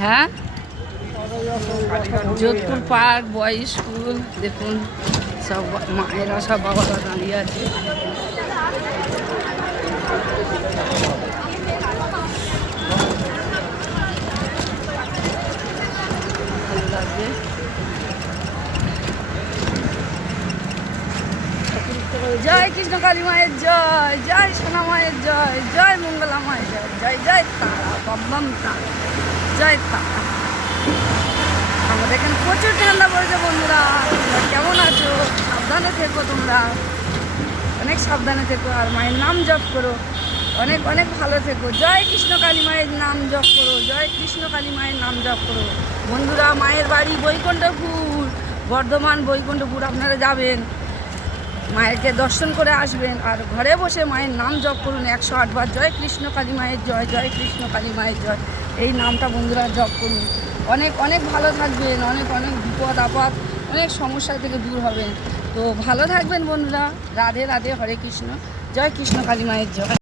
হ্যাঁ, Jodhpur park, boys school, দেখুন সব মায়েরা সব বাবারা দাঁড়িয়ে আছে। ভালো লাগবে। জয় কৃষ্ণ কালী মায়ের জয়, জয় সোনা মায়ের জয়, জয় মঙ্গলা মায়ের জয়, জয় জয় তারা, বম তারা, জয় তারা। আমাদের এখানে প্রচুর ঠান্ডা পড়েছে বন্ধুরা, তোমরা কেমন আছো? সাবধানে থেকো, তোমরা অনেক সাবধানে থেকো, আর মায়ের নাম জপ করো, অনেক অনেক ভালো থেকো। জয় কৃষ্ণ কালী মায়ের নাম জপ করো, জয় কৃষ্ণ কালী মায়ের নাম জপ করো বন্ধুরা। মায়ের বাড়ি বৈকুণ্ঠপুর, বর্ধমান বৈকুণ্ঠপুর। আপনারা যাবেন, মায়েরকে দর্শন করে আসবেন, আর ঘরে বসে মায়ের নাম জপ করুন 108 বার। জয় কৃষ্ণ কালী মায়ের জয়, জয় কৃষ্ণ কালী মায়ের জয়, এই নামটা বন্ধুরা জপ করুন। অনেক অনেক ভালো থাকবেন, অনেক অনেক বিপদ আপদ, অনেক সমস্যা থেকে দূর হবেন। তো ভালো থাকবেন বন্ধুরা। রাধে রাধে, হরে কৃষ্ণ, জয় কৃষ্ণ কালী মায়ের জয়।